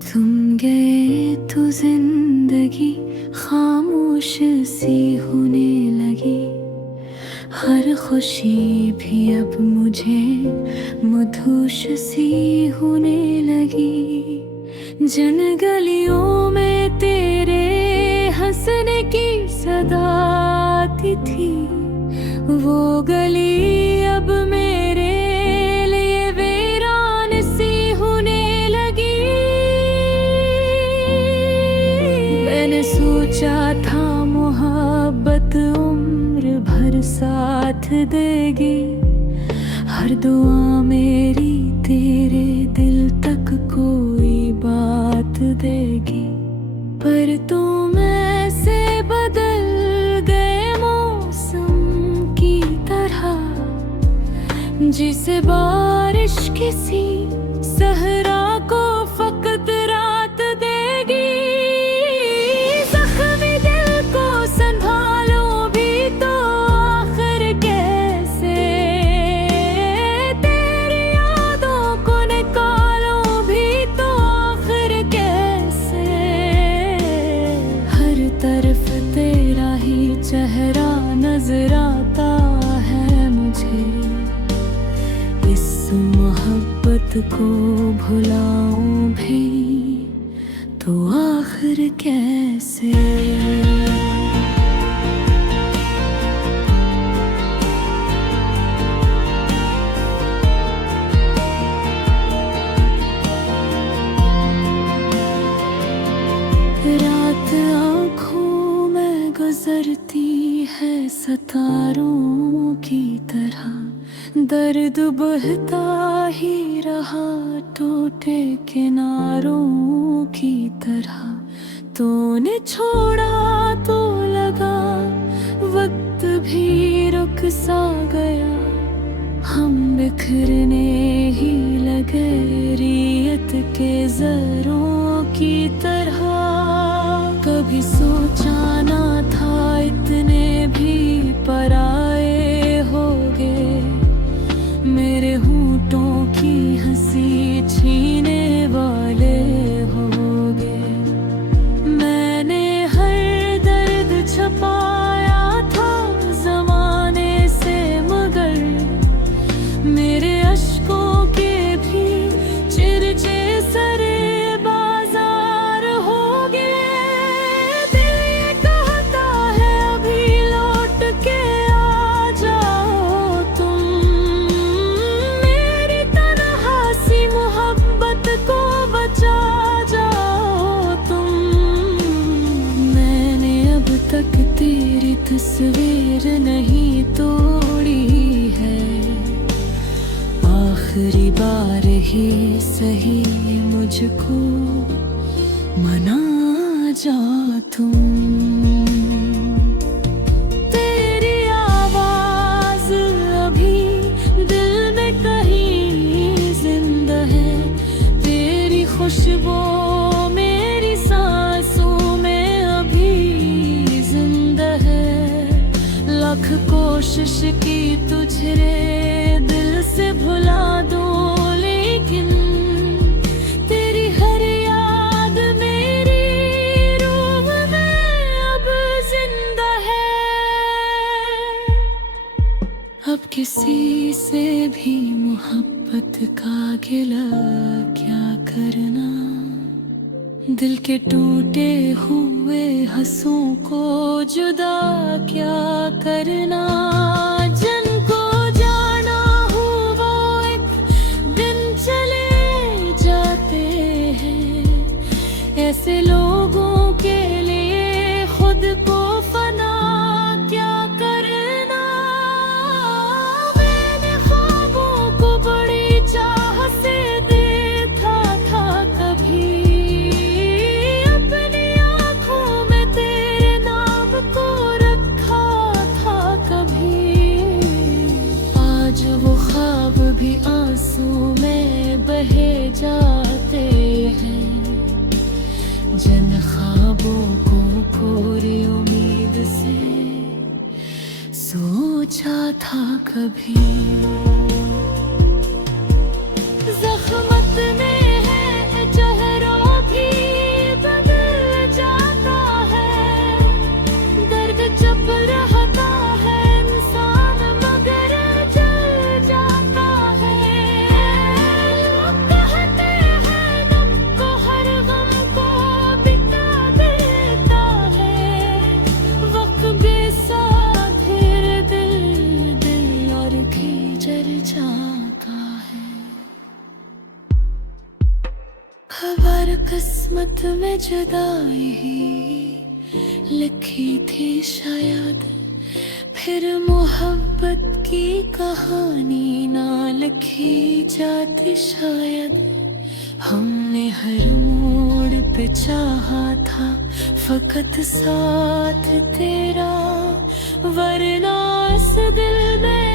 तुम गए तो जिंदगी खामोश सी होने लगी। हर खुशी भी अब मुझे मधुश सी होने लगी। जन गलियों में तेरे हंसने की सदा आती थी, वो गली अब मेरे लिए वीरान सी होने लगी। मैंने सोचा था मोहब्बत उम्र भर साथ देगी, हर दुआ मेरी तेरे दिल तक कोई बात देगी। पर तुम ऐसे बदल गए मौसम की तरह, जिसे बारिश किसी सहरा को फकत रात देगी। जख्मी दिल को संभालो भी तो आखिर कैसे, तेरी यादों को निकालो भी तो आखिर कैसे। हर तरफ तेरा ही चेहरा नजर आता है मुझे, इस मोहब्बत को भुलाऊं भी तो आखिर कैसे। रात आँखों में गुजरती है सितारों की तरह, दर्द बहता ही रहा टूटे किनारों की तरह। तूने छोड़ा तो लगा वक्त भी रुक सा गया, हम बिखरने ही लगे रियत के जरों की तरह। कभी सोचा ना था इतने भी पराए होगे, मेरे होंठों की हंसी छीने वाले होगे। मैंने हर दर्द छुपाया था जमाने से, मगर मेरे अश्कों के भी चिरचे सरे बाजार होगे। दिल ये कहता है अभी लौट के आ जाओ तुम, मेरी तन्हा सी मोहब्बत को बचा जाओ तुम। मैंने अब तक तेरी तस्वीर नहीं तोड़ी है, आखिरी बार ही सही मुझको मना जा तुम। तेरी आवाज अभी दिल में कहीं जिंदा है, तेरी खुशबू मेरी सांसों में अभी जिंदा है। लाख कोशिश की तुझे दिल से भुला दूं, लेकिन तेरी हर याद मेरी रूह में अब जिंदा है। अब किसी से भी मोहब्बत का गिला क्या करना, दिल के टूटे हुए हंसों को जुदा क्या करना। जिनको जाना हो वो एक दिन चले जाते हैं, ऐसे लोगों के लिए खुद को फना क्या करना। मैंने ख्वाबों को बड़ी चाह से देखा था कभी, अपनी आँखों में तेरे नाम को रखा था कभी। आज वो ख्वाब भी आंसू में बहे जाते हैं, जिन ख्वाबों को पूरी उम्मीद से सोचा था कभी। जख्मत में है चेहरों की पर किस्मत में जुदाई ही लिखी थी शायद, फिर मोहब्बत की कहानी ना लिखी जाती शायद। हमने हर मोड़ पे चाहा था फकत साथ तेरा, वरना इस दिल में